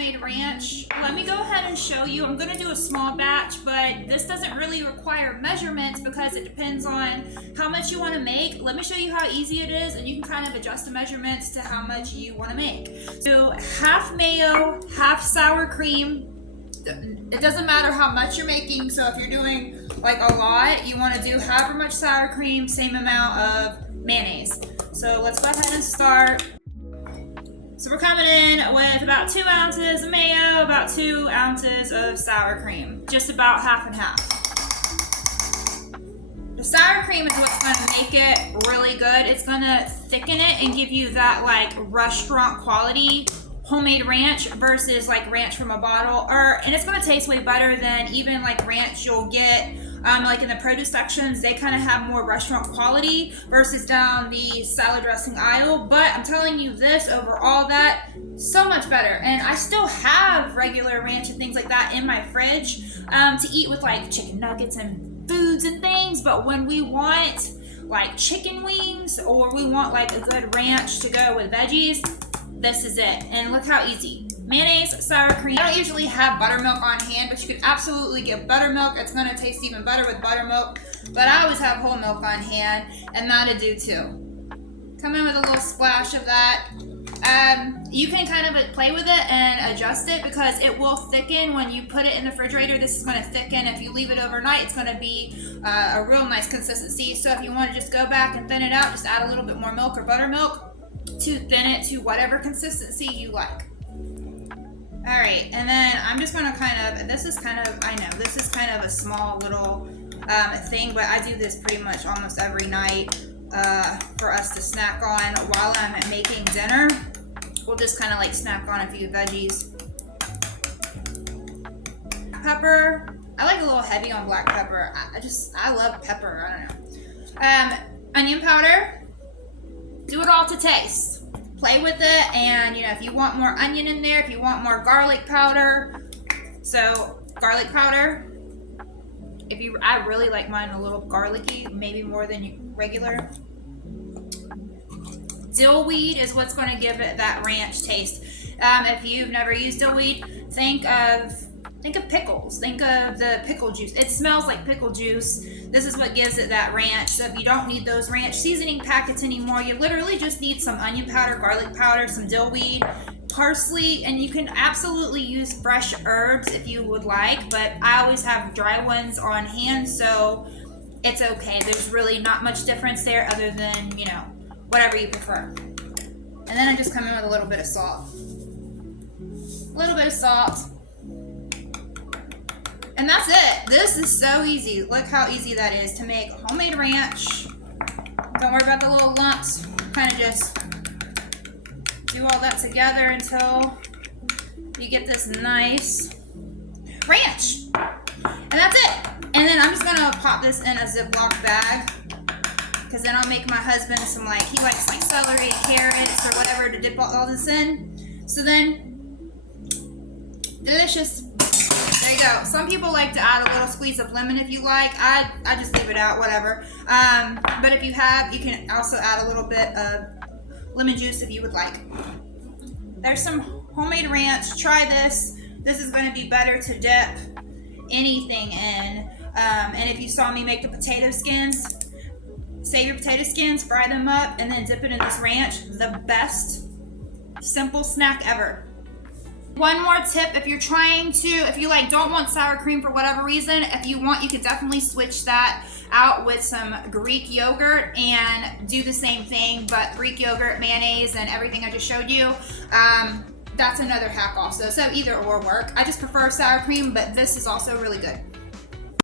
homemade ranch. Let me go ahead and show you. I'm gonna do a small batch, but this doesn't really require measurements because it depends on how much you wanna make. Let me show you how easy it is, and you can kind of adjust the measurements to how much you wanna make. So half mayo, half sour cream. It doesn't matter how much you're making, so if you're doing like a lot, you wanna do however much sour cream, same amount of mayonnaise. So let's go ahead and start. So we're coming in with about 2 ounces of mayo, about 2 ounces of sour cream, just about half and half. The sour cream is what's gonna make it really good. It's gonna thicken it and give you that like restaurant quality homemade ranch versus like ranch from a bottle, and it's gonna taste way better than even like ranch you'll get like in the produce sections. They kind of have more restaurant quality versus down the salad dressing aisle. But I'm telling you, this over all that, so much better. And I still have regular ranch and things like that in my fridge to eat with like chicken nuggets and foods and things. But when we want like chicken wings or we want like a good ranch to go with veggies, this is it. And look how easy. Mayonnaise, sour cream. I don't usually have buttermilk on hand, but you can absolutely get buttermilk. It's gonna taste even better with buttermilk, but I always have whole milk on hand, and that'll do too. Come in with a little splash of that. You can kind of play with it and adjust it because it will thicken when you put it in the refrigerator. This is gonna thicken. If you leave it overnight, it's gonna be a real nice consistency. So if you wanna just go back and thin it out, just add a little bit more milk or buttermilk to thin it to whatever consistency you like. All right, and then I'm just gonna this is kind of a small little thing, but I do this pretty much almost every night for us to snack on while I'm making dinner. We'll just kind of like snack on a few veggies. Pepper, I like a little heavy on black pepper. I love pepper, I don't know. Onion powder, do it all to taste. Play with it, and you know, if you want more onion in there, if you want more garlic powder, so garlic powder. I really like mine a little garlicky, maybe more than regular. Dill weed is what's going to give it that ranch taste. If you've never used dill weed, think of pickles. Think of the pickle juice. It smells like pickle juice. This is what gives it that ranch. So if you don't need those ranch seasoning packets anymore, you literally just need some onion powder, garlic powder, some dill weed, parsley, and you can absolutely use fresh herbs if you would like, but I always have dry ones on hand, so it's okay. There's really not much difference there other than, you know, whatever you prefer. And then I just come in with a little bit of salt. A little bit of salt. And that's it. This is so easy. Look how easy that is to make homemade ranch. Don't worry about the little lumps. Kind of just do all that together until you get this nice ranch. And that's it. And then I'm just gonna pop this in a Ziploc bag, because then I'll make my husband some, like, he likes like celery, carrots, or whatever to dip all this in. So then, delicious. There you go. Some people like to add a little squeeze of lemon if you like. I just leave it out, whatever. But if you have, you can also add a little bit of lemon juice if you would like. There's some homemade ranch. Try this. This is going to be better to dip anything in. And if you saw me make the potato skins, save your potato skins, fry them up, and then dip it in this ranch. The best simple snack ever. One more tip, if you like don't want sour cream for whatever reason, if you want, you could definitely switch that out with some Greek yogurt and do the same thing, but Greek yogurt, mayonnaise, and everything I just showed you. That's another hack also. So either or work. I just prefer sour cream, but this is also really good.